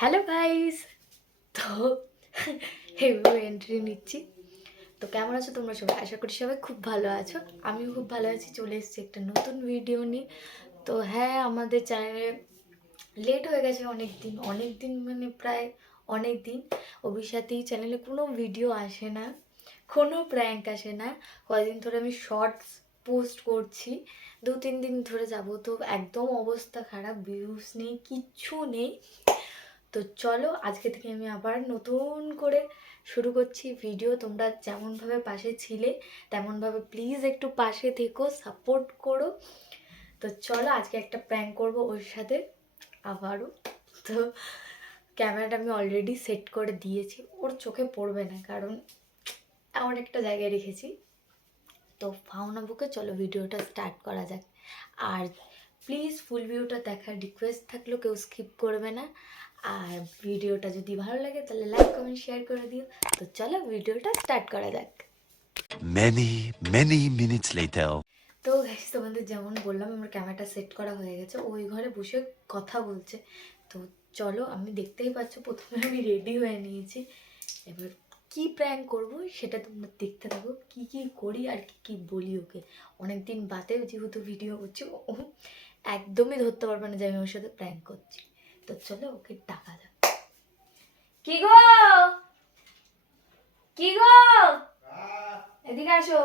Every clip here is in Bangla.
Hello guys. তো এইভাবে এন্ট্রি নিচ্ছি। তো কেমন আছো তোমরা সবাই? আশা করি সবাই খুব ভালো আছো। আমিও খুব ভালো আছি। চলে এসেছি একটা নতুন ভিডিও নিয়ে। তো হ্যাঁ, আমাদের চ্যানেলে লেট হয়ে গেছে অনেক দিন মানে প্রায় অনেক দিন। অভিশাতেই চ্যানেলে কোনো ভিডিও আসে না, কোনো প্র্যাঙ্ক আসে না। কয়েকদিন ধরে আমি শর্টস পোস্ট করছি, 2-3 দিন ধরে যাবো। তো একদম অবস্থা খারাপ, ভিউজ নেই, কিচ্ছু নেই। তো চলো আজকে থেকে আমি আবার নতুন করে শুরু করছি ভিডিও। তোমরা যেমনভাবে পাশে ছিলে তেমনভাবে প্লিজ একটু পাশে থেকো, সাপোর্ট করো। তো চলো আজকে একটা প্র্যাঙ্ক করব ওর সাথে আবারও। তো ক্যামেরাটা আমি অলরেডি সেট করে দিয়েছি, ওর চোখে পড়বে না কারণ এমন একটা জায়গায় রেখেছি। তো ফাওনা বুকে চলো ভিডিওটা স্টার্ট করা যাক। আর প্লিজ ফুল ভিডিওটা দেখার রিকোয়েস্ট থাকলো, কেউ স্কিপ করবে না। আর ভিডিওটা যদি ভালো লাগে তাহলে লাইক কমেন্ট শেয়ার করে দিও। তো চলো ভিডিওটা স্টার্ট করা যাক। Many, many minutes later. তো গাইস, তোমাদের যেমন বললাম আমার ক্যামেরাটা সেট করা হয়ে গেছে, ওই ঘরে বসে কথা বলছে। তো চলো, আমি দেখতেই পাচ্ছ প্রথমে আমি রেডি হয়ে নিয়েছি। এবার কি প্র্যাঙ্ক করব সেটা তোমরা দেখতে থাকো, কি কি করি আর কি কি বলি ওকে। অনেকদিন বাদে যেহেতু ভিডিও করছি, ও একদমই ধরতে পারবে না যে আমি ওর সাথে প্র্যাঙ্ক করছি। তো চলো ওকে ডাকা যাক। কি গো, কি গো, এদিকে আসো।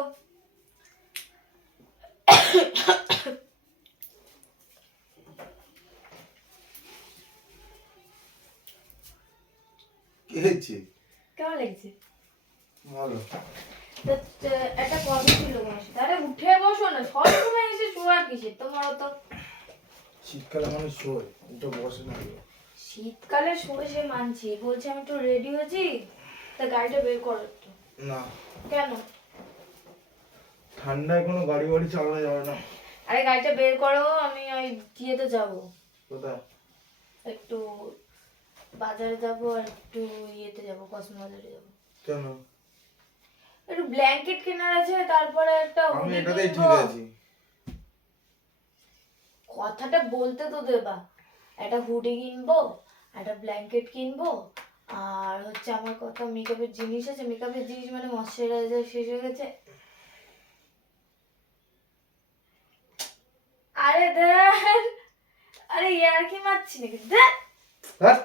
কি হয়েছে? কেমন লাগছে? ভালো। একটা কথা ছিল তোমার সাথে। আরে উঠে বসো না, সবসময় এসে শোয়ার কিসের তোমার? তো শীতকালে মানুষ শোয়, উঠে বসে না কেউ। শীতকালে শুয়ে সে মানছি, বলছি আমি একটু রেডি হয়েছি, তা গাড়িটা বের করো একটু। না, কেন? ঠান্ডায় কোনো গাড়ি বাড়ি চালানো যাবে না। আরে গাড়িটা বের করো, আমি ওই ইয়েতে যাবো, কোথায়? একটু বাজারে যাবো আর একটু ইয়েতে যাবো, কসমো বাজারে যাবো। কেন? একটু ব্ল্যাঙ্কেট কেনার আছে, তারপরে একটা আমি হুডি এটাতেই কিনবো। ঠিক আছি। কথাটা বলতে তো দেবা। একটা হুডি কিনবো, একটা ব্ল্যাঙ্কেট কিনবো, আর হচ্ছে আমার কত মেকআপের জিনিস আছে। মেকআপের জিনিস মানে ময়শ্চারাইজার শেষ হয়ে গেছে। আরে দেখ, আরে ইয়ার কি মারছি নাকি? দেখ হ্যাঁ,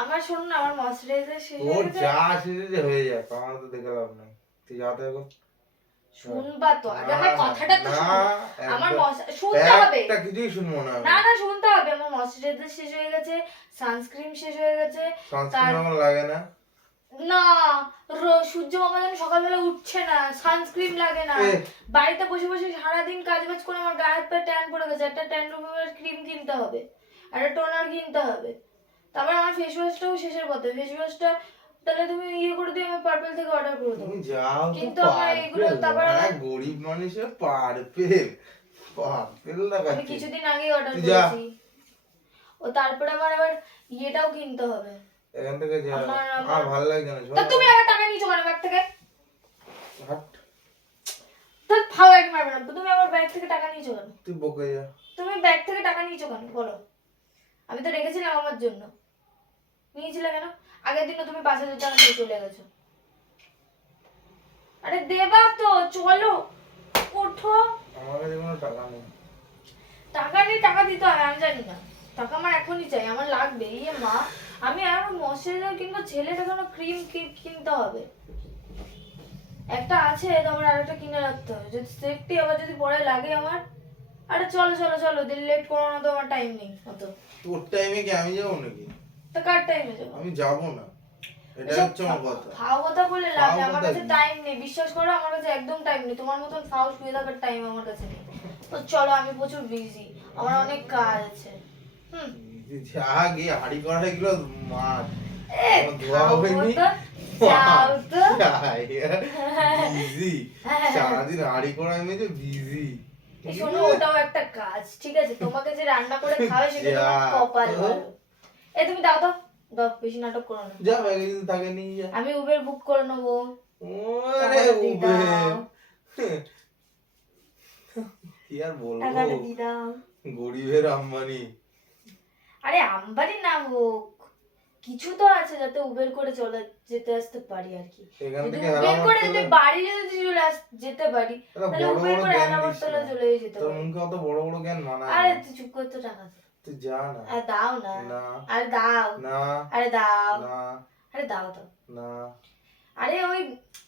আমার, শোন না, আমার ময়শ্চারাইজার শেষ হয়ে তোর গেছে। যা আসে হয়ে যায়, আমার তো দেখে লাভ নাই। তুই যাতে এখন শুনবা তো আগে, না, আমার কথাটা তো না, শোনো। আমার একদম শুনতে হবে। একটা কিছুই শুনবো না আমি। না না, শুনতে হবে। আমার ময়শ্চারাইজার শেষ হয়ে গেছে, সানস্ক্রিন শেষ হয়ে গেছে। সানস্ক্রিন আমার লাগে না। না, সূর্য মামা যেন সকালবেলা উঠছে না, সানস্ক্রিন লাগে না। এ, বাড়িতে বসে বসে সারাদিন কাজ বাজ করে আমার গায়ে হাত পায়ে ট্যান পড়ে গেছে। একটা ট্যান রিমুভার ক্রিম কিনতে হবে, একটা টোনার কিনতে হবে। তারপর আমার ফেস ওয়াশটাও শেষের পথে। ফেস ওয়াশটা তাহলে তুমি ইয়ে করে দিও, আমি পার্পল থেকে অর্ডার করে দেবো। তুমি যাও তো কিন্তু আমার এগুলো পার্পেল, তারপর গরিব মানুষের পার্পেল, পার্পেল আমি লাগাচ্ছে। কিছুদিন আগেই অর্ডার তুই যা করেছি। ও তারপরে আবার ইয়েটাও কিনতে হবে। এখান থেকে যা। আমার আমার ভালো লাগছে না, তা শোন। তুমি আবার টাকা নিয়েছো কেন ব্যাগ থেকে? হাট, তো ফাও এক মারবে না। তুমি আমার ব্যাগ থেকে টাকা নিয়েছো কেন? তুই বকে যা। তুমি ব্যাগ থেকে টাকা নিয়েছো কেন বলো? আমি তো রেখেছিলাম আমার জন্য। নিয়েছিলে কেন? আগের দিনও তুমি 5,000 টাকা নিয়ে চলে গেছো। আরে দেবা তো, চলো ওঠো। আমার কাছে কোনো টাকা নেই। টাকা নেই, টাকা দিতে হবে, আমি জানি না। টাকা আমার এখনই চাই, আমার লাগবে। ইয়ে মা, আমি আর ময়শ্চারাইজার কিংবা ছেলেটা কোনো ক্রিম কিনতে হবে। একটা আছে, তোমার আরেকটা কিনে রাখতে হবে, যদি সেফটি আবার যদি পরে লাগে আমার। আরে চলো চলো চলো, দিন লেট করো না তো, আমার টাইম নেই অত। তোর টাইমে কি আমি যাবো নাকি? তো কার টাইমে যাবো? আমি যাবো না, এটা এসব হচ্ছে আমার কথা। ফাও কথা বলে লাভ ফাও নেই। আমার কথা কাছে কি? টাইম নেই, বিশ্বাস করো, আমার কাছে একদম টাইম নেই। তোমার মতন ফাও শুয়ে থাকার টাইম আমার কাছে নেই। তো চলো, আমি প্রচুর বিজি, আমার অনেক কাজ আছে। হুম। যা গিয়ে হাড়ি করা এগুলো মাছ, এ আমার ধোয়া খাবো হয়নি। তো, যাও তো। বিজি, সারাদিন হাড়ি করা আমি যে বিজি। এই শোনো, ওটাও একটা কাজ, ঠিক আছে? তোমাকে যে রান্না করে খাওয়াই সেটা তোমার যা কপাল তো। ভালো। এই তুমি দাও তো, দাও, বেশি নাটক করো না। যা ব্যাগে যদি থাকে নিয়ে যা। আমি উবের বুক করে নেবো। ওরে টাকাটা দিয়ে উবের, দাও, কি আর বলবো, টাকাটা দিয়ে দাও। গরিবের আম্বানি। আরে আম্বানি না হোক, কিছু তো আছে যাতে উবের করে চলে যেতে আসতে পারি আর কি। এখান যদি থেকে উবের করে যদি হেলামোট্টলা বাড়ি যদি যেতে পারি তাহলে বড় উবের বড় করে জ্ঞান দিস হেলামোট্টলা না। চলেই যেতে তোর পারি। মুখে অত বড় বড় জ্ঞান মানায় আরে না। তুই চুপ কর তো, টাকা দে। তুই যা না। আরে দাও না। না আরে দাও। না আরে দাও। না আরে দাও তো। না। আরে ওই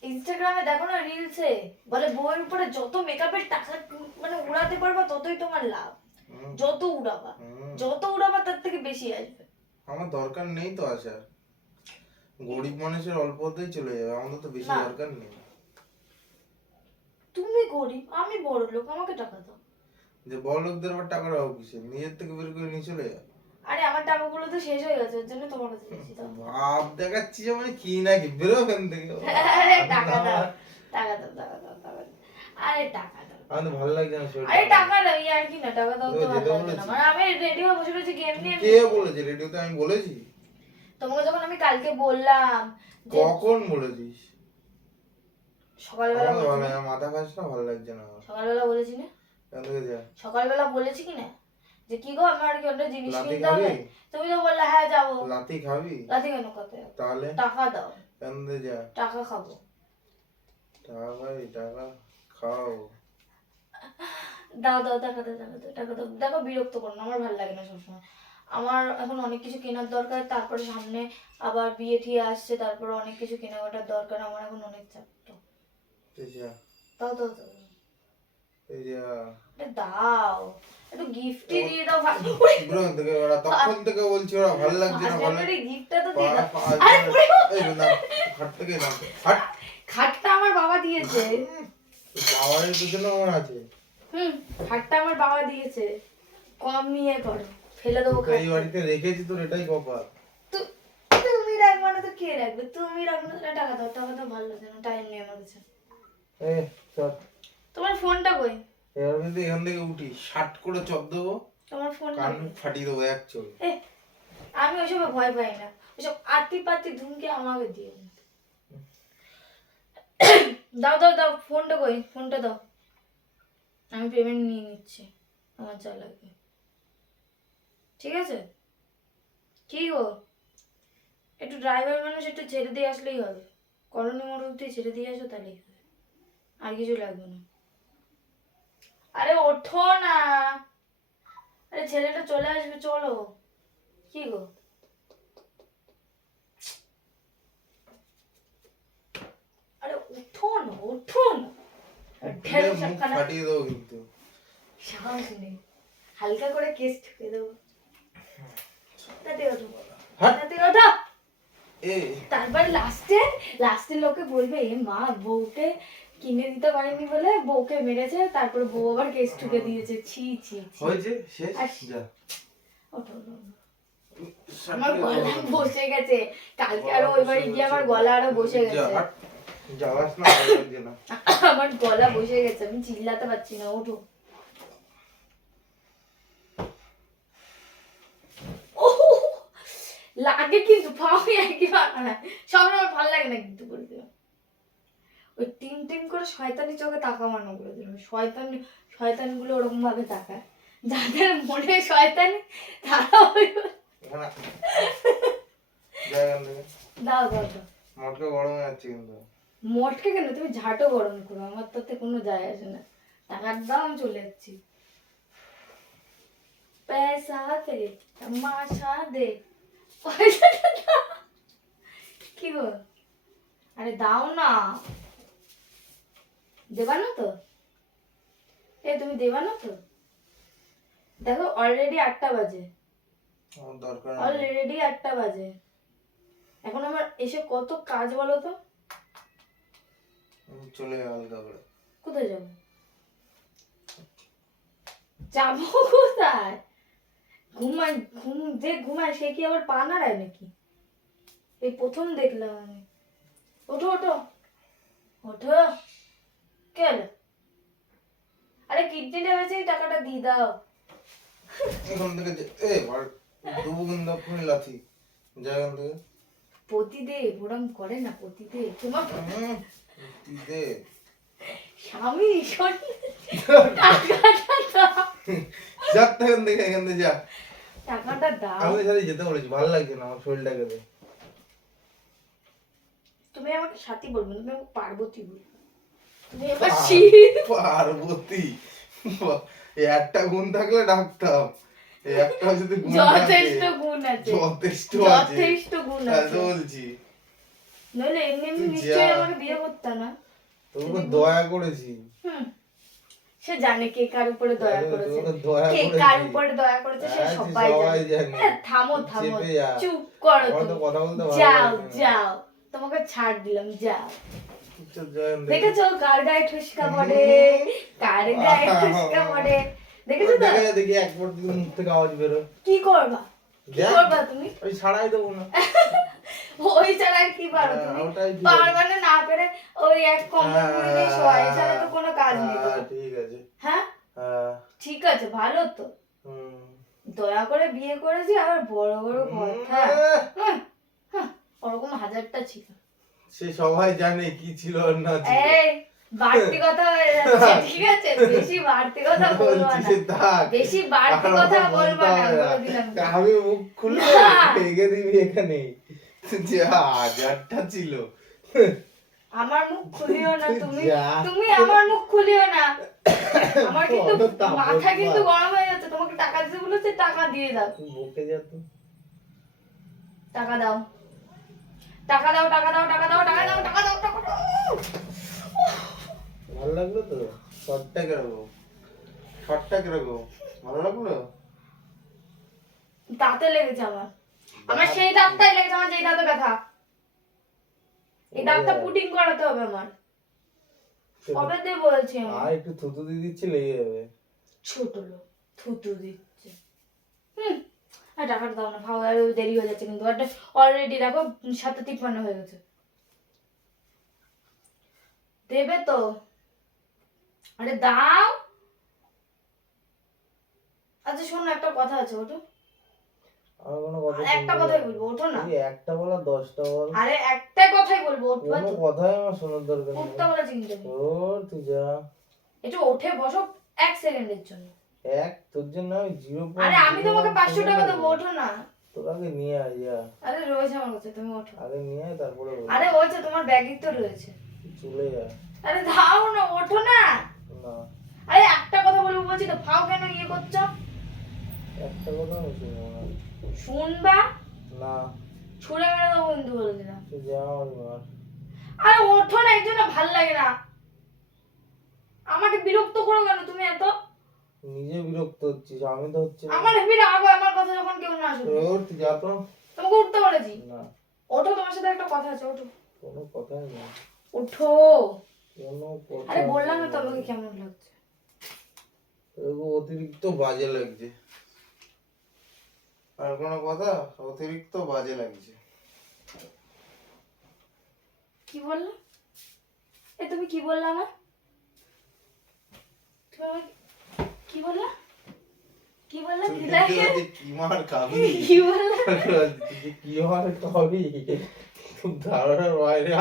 ইনস্টাগ্রামে দেখো না রিলসে, বলে বউয়ের উপরে যত মেকআপের টাকা মানে উড়াতে পারবা ততই তোমার লাভ। হুম, যত উড়াবা হুম। যত উড়াবা তার থেকে বেশি আসবে। আমার দরকার নেই তো আসার। গরিব মানুষের অল্পতেই চলে যাবে, আমাদের তো বেশি না। দরকার নেই। তুমি গরিব, আমি বড় লোক, আমাকে টাকা দাও। যে বড় লোকদের আবার টাকার অভাব কিসে, নিজের থেকে বের করে নিয়ে চলে যায়। আরে আমার টাকাগুলো তো শেষ হয়ে গেছে, ওর জন্য তোমার কাছে দিয়েছি। দাও। ভাব দেখাচ্ছি যে মানে কি নাকি, বেরো ওখান থেকে। আরে টাকা দাও, টাকা দাও, টাকা দাও, টাকা দাও। আরে টাকা দাও। আমার তো ভালো লাগছে না শরীরটা। আরে টাকা দাও, আর কি না, টাকা দাও তো যেতে ভালো লাগছে না। বলেছি। মানে আমি রেডি হয়ে বসে রয়েছি গেম নিয়ে। কে বলেছে রেডিওতে আমি বলেছি? তোমাকে যখন আমি কালকে বললাম যে কখন বলেছিস? সকালবেলা আমার তো ভালো বলেছি লাগে না? না, মাথা খাস না, ভালো লাগছে না আমার। সকালবেলা বলেছি না? এখান থেকে যা। সকালবেলা বলেছি কি না যে কি গো আমার কি একটা জিনিস লাথি কিনতে হবে? খাবি? তুমি তো বললে হ্যাঁ যাবো। লাথি খাবি? রাতে কেন খাতে হবে? তাহলে টাকা দাও। এখান থেকে যা। টাকা খাবো। টাকা ভাই, টাকা খাও। দাও দাও, টাকা দাও, টাকা দাও, টাকা দাও। দেখো বিরক্ত করো না, আমার ভালো লাগে না সবসময়। আমার এখন অনেক কিছু কেনার দরকার, তারপরে সামনে আবার বিয়ে ঠিয়ে আসছে, তারপরে অনেক কিছু কেনাকাটার দরকার, আমার এখন অনেক চাপ তো। এই যা, দাও দাও দাও। এই যা। আরে দাও, একটু গিফটই দিয়ে দাও। বেরো এখান থেকে, ওরা তখন থেকে বলছি ওরা ভালো লাগছে না, ভালো গিফটটা তো দিয়ে দাও। পা- আরে পুরো এই না, হাট থেকে নাম হাট। খাটটা আমার বাবা দিয়েছে। বাবার পিছনে আমার আছে। খাটটা আমার বাবা দিয়েছে, কম নিয়ে করো, ফেলে দেবো তোকে এই খাট। বাড়িতে রেখেছি, তোর এটাই কপাল। তুমি রাখবে না তো কে রাখবে? তুমি রাখবে না তো টাকা দাও, টাকা দাও, ভালো লাগছে না, টাইম নেই আমার কাছে। এই চল, তোমার ফোনটা কই? এবার যদি এখান থেকে উঠি শার্ট করে চপ দেবো, তোমার ফোনটা কান কই? ফাটিয়ে দেবো এক চল। এ, আমি ওইসবে ভয় পাই না, ওইসব আতি পাতি ধুমকে আমাকে দিও না। দাও দাও দাও, ফোনটা কই? ফোনটা দাও, আমি পেমেন্ট নিয়ে নিচ্ছি, আমার যা লাগবে। ঠিক আছে? কি গো, একটু ড্রাইভার মানুষ একটু ছেড়ে দিয়ে আসলেই হবে, কলোনি মোড় অব্দি ছেড়ে দিয়ে আসো তাহলেই হবে, আর কিছু লাগবে না। আরে ওঠো না, আরে ছেলেটা চলে আসবে, চলো। কি গো, আরে ওঠো না, ওঠো না। ঢের মুখ সাবধানে। ফাটিয়ে দেবো কিন্তু। সাহস নেই, হালকা করে কেস ঠুকে দেবো। তাতে ওঠো, হাট। তাতে ওঠো। এই তারপর লাস্টে লোকে বলবে এ মা বউকে কিনে দিতে পারেনি বলে বউকে মেরেছে, তারপরে বউ আবার কেস ঠুকে দিয়েছে। ছি ছি ছি। হয়েছে শেষ, আস- যা। ওঠো, ওঠো, ওঠো। আমার গলা বসে গেছে, কালকে আরো ওই বাড়ি গিয়ে আমার গলা আরো বসে যা, গেছে। হাট। জ্বালাস না, ভালো লাগছে না। আমার গলা বসে গেছে, আমি চিল্লাতে পারছি না। ওঠো। ওহ, লাগে কিন্তু পাও একই না, সব আমার ভালো লাগে না কিন্তু বলতে। ওই টিম টিম করে শয়তানি চোখে তাকামানো করে দিলাম, শয়তানগুলো ওরকম ভাবে তাকায়, যাদের মনে শয়তানি তারা ওই এখানে যা এখান থেকে। দাও দাও দাও। মটকা গরম হয়ে যাচ্ছে কিন্তু। মটকে কেন, তুমি ঝাঁটো গরম করো, আমার তাতে কোনো যায় আসে না। টাকার দাও, আমি চলে যাচ্ছি। পয়সা দে, তামাশা দে, পয়সাটা দাও। কি গো, আরে দাও না, দেবা না তো? এ তুমি দেবা না তো? দেখো অলরেডি 8টা বাজে, আমার দরকার নেই। অলরেডি 8টা বাজে। এখন আমার এসে কত কাজ বলো তো? আমি চলে যাবো হালকা করে। কোথায় যাবো? যাবো কোথায়? ঘুমায় সে কি আবার পা নাড়ায় নাকি? এই প্রথম দেখলাম আমি। ওঠো ওঠো ওঠো। কে হলো? আরে কিডনিটা হয়েছে, এই টাকাটা দিয়ে দাও। এখান থেকে দেবো কিন্তু আপনি লাথি। যা এখান থেকে। পতিদেব ওরম করে না, পতিদেব তোমার দিদে স্বামী শোন, টাকাটা দাও। যা এখান থেকে, এখান থেকে যা। টাকাটা দাও। আমি সাথে যেতে বলেছি, ভালো লাগছে না আমার শরীরটাকে দে। তুমি আমাকে সাথী বলবে না, তুমি আমাকে পার্বতী বলবে। তুমি আমার পার্বতী, বাহ, এই একটা গুণ থাকলে ডাকতাম। এই একটা যদি গুণ যথেষ্ট থাকে, গুণ আছে, যথেষ্ট আছে, যথেষ্ট গুণ তাই আছে। তো বলছি। নইলে এমনি এমনি তুই নিশ্চয়ই যা। আমাকে বিয়ে করতে না। তোর উপর দয়া করেছি। সে জানে কে কার উপরে দয়া তোর করেছে, উপর দয়া কে করেছি। কার উপরে দয়া করেছে সে হ্যাঁ, সবাই জানে। থামো তুই থামো, চেপে যা। চুপ করো আমার তো তুমি। কথা বলতে ভালো যাও লাগছে না। যাও, তোমাকে ছাড় দিলাম, যাও। চুপ জয়েন দে। দেখেছো কার গায়ে ঠুসকা পড়ে, কার গায়ে ঠুসকা পড়ে, দেখেছো তো? দেখি একবার যদি মুখ থেকে আওয়াজ বেরো। কি করবা, কি দেখ। করবা তুমি? ওই ছাড়াই দেবো না। ওই ছাড়া আর কি পারো হ্যাঁ, তুমি? ওটাই ঠিক পারবা না, না পেরে ওই এক কম্বল মুড়ি দিয়ে শোয়া, এছাড়া তো কোনো কাজ নেই হ্যাঁ, তোমার। ঠিক আছে। হ্যাঁ হ্যাঁ, ঠিক আছে, ভালো তো। হুম। দয়া করে বিয়ে করেছি, আবার বড় বড় কথা। হুম, হুম, ওরকম হাজারটা ছিল। সে সবাই জানে কি ছিল আর না ছিল। এই বাড়তি কথা হয়ে যাচ্ছে, ঠিক আছে? বেশি বাড়তি কথা বলবো না, বলছি থাক। বেশি বাড়তি আর কথা আমার বলবো বলতে না, হবে না। বলে দিলাম। আমি মুখ খুললে না। ভেঙে দিবি এখানে। যে হাজারটা ছিল। আমার মুখ খুলিও না তুই তুমি, যা। তুমি আমার মুখ খুলিও না। আমার কিন্তু বড় তাপস মাথা কিন্তু বাপ। গরম হয়ে যাচ্ছে। তোমাকে টাকা দিতে বলেছে, টাকা দিয়ে দাও। তুই বকে যা তো। টাকা দাও, টাকা দাও, টাকা দাও, টাকা দাও, টাকা দাও, টাকা দাও, টাকা দাও। ভালো লাগলো তো? শর্টটা কিরকম? শর্টটা কিরকম? ভালো লাগলো? দাঁতে লেগেছে আমার, আমার সেই দাঁতটাই লেগেছে, আমার যেই দাঁতে ব্যথা। এই দাঁতটা পুটিং করাতে হবে আমার। কবে দিয়ে বলছি আমি? আর একটু থুতু দিয়ে দিচ্ছি, লেগে যাবে। ছোট লোক থুতু দিচ্ছে। আর টাকাটা দাও না, খাওয়া দেরি হয়ে যাচ্ছে কিন্তু। অলরেডি দেখো 7:53 হয়ে গেছে। দেবে তো? আরে দাও। আচ্ছা শোনো, একটা কথা আছে, ওঠো। আর কোনো কথা আর একটা শুনতে কথাই হবে? বলবো, ওঠো না। তুই একটা বলা 10টা বল। আরে একটা কথাই বলবো, উঠবা কোনো তো? কথাই আমার শোনার দরকার নেই। উঠতে বলা চিন্তা নেই। তোর তুই যা। একটু উঠে বসো 1 সেকেন্ডের জন্য। তোর জন্য আমি 0.0 আরে আমি তোমাকে 500 টাকা দেবো, ওঠো না। তোর আগে নিয়ে আয় যা। আরে রয়েছে আমার কাছে, তুমি ওঠো। আগে নিয়ে আয় তারপরে বল। আরে ওইছে তোমার ব্যাগই তো রয়েছে। চলে যা। আরে দাও না, ওঠো না। না, আরে একটা কথা বলবো বলছি তো, ফাও কেন ইয়ে করছো? একটা কথা আমি শুনবো না। শুনবা? না, ছুড়ে মেরে দেবো কিন্তু, বলে দিলাম। তুই যা আমার মার। আরে ওঠো না, এই জন্য ভাল লাগে না। আমাকে বিরক্ত করো কেন তুমি এত? নিজে বিরক্ত হচ্ছিস, আমি তো হচ্ছি না। আমার হেবি রাগ হয় আমার কথা যখন কেউ না শুনে। তোর তুই যা তো। তোমাকে উঠতে বলেছি। না, ওঠো, তোমার সাথে একটা কথা আছে, ওঠো। কোনো কথাই নেই। ওঠো। কোনো কথা আরে বললাম না নেই। তো আমাকে কেমন লাগছে। এরকম অতিরিক্ত বাজে লাগছে। আর কোনো কথা? অতিরিক্ত বাজে লাগছে। কি বললা? তুমি কি বললা আমার? তুমি আমাকে কি বললা? কি বললা? তুই কি দেখতে লাগে? পাচ্ছিস কি মার খাবি? কি বললা? তুই কি মার খাবি? তোর ধারণার বাইরে।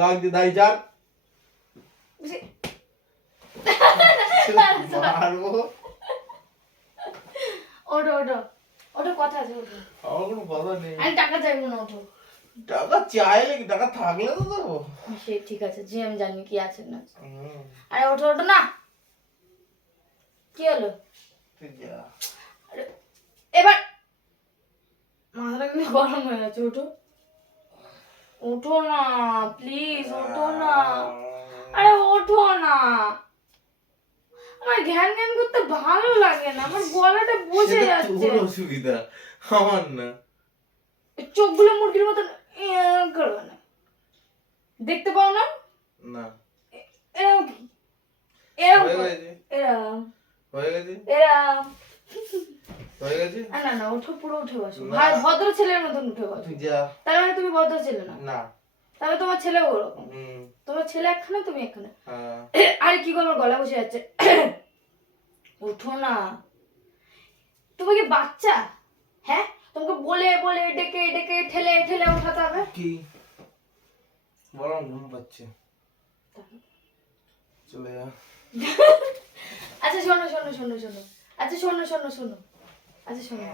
লাগছে তাই চার মারবো। ওঠো ওঠো ওঠো, কথা আছে, ওঠো। আমার কোনো কথা নেই। আমি টাকা চাইবো না, ওঠো। টাকা চাইলে কি, টাকা থাকলে তো দেবো। সে ঠিক আছে, যে আমি জানি কি আছে না। হুম, আরে ওঠো ওঠো না। কি হলো? তুই যা। আরে এবার মাথাটা কিন্তু গরম হয়ে গেছে, ওঠো। ওঠো না প্লিজ, ওঠো না। আরে ওঠো না। আমার ঘ্যান ঘ্যান করতে ভালো লাগে না, আমার গলাটা বসে সেটা যাচ্ছে। তোর অসুবিধা, আমার না। চোখগুলো মুরগির মতন করবে না, দেখতে পাও না? না, এরকম কি? এরকম হয়ে করো। গেছে, এরকম হয়ে গেছে, এরকম। হয়ে গেছে। না না, ওঠো, পুরো উঠে বসো, না। ভদ্র ছেলের মতন উঠে বসো। তুই যা। তার মানে তুমি ভদ্র ছেলে না? না। তাহলে তোমার ছেলেও ওরকম। হুম, তোমার ছেলে একখানা, তুমি একখানা। হ্যাঁ। আরে কি গো, আমার গলা বসে যাচ্ছে। ওঠো না। তুমি কি বাচ্চা? হ্যাঁ, তোমাকে বলে বলে ডেকে ডেকে ঠেলে ঠেলে ওঠাতে হবে? কি বলো, ঘুম পাচ্ছে, চলে যা। আচ্ছা শোনো শোনো শোনো শোনো, আচ্ছা শোনো শোনো শোনো, আচ্ছা শোনো,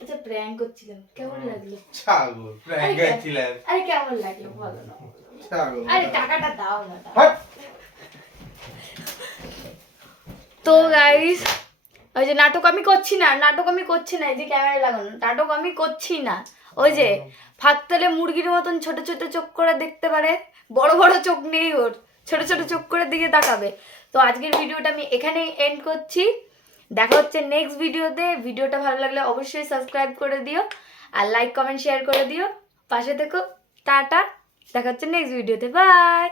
আচ্ছা প্র্যাঙ্ক করছিলাম, কেমন লাগলো? ছাগল প্র্যাঙ্ক করছিলাম। আরে কেমন লাগলো বলো না? ছাগল। আরে টাকাটা দাও না। হাট। তো গাইস, ওই যে নাটক আমি করছি না, এই যে ক্যামেরা লাগানো নাটক আমি করছি না। ওই যে ফাঁকতালে মুরগির মতন ছোট ছোট চোখ করে দেখতে পারে, বড় বড় চোখ নেই ওর, ছোট ছোট চোখ করে দিকে তাকাবে। তো আজকের ভিডিওটা আমি এখানেই এন্ড করছি। দেখা হচ্ছে নেক্সট ভিডিওতে। ভিডিওটা ভালো লাগলে অবশ্যই সাবস্ক্রাইব করে দিও, আর লাইক কমেন্ট শেয়ার করে দিও, পাশে থেকো। টাটা, দেখা হচ্ছে নেক্সট ভিডিওতে, বাই।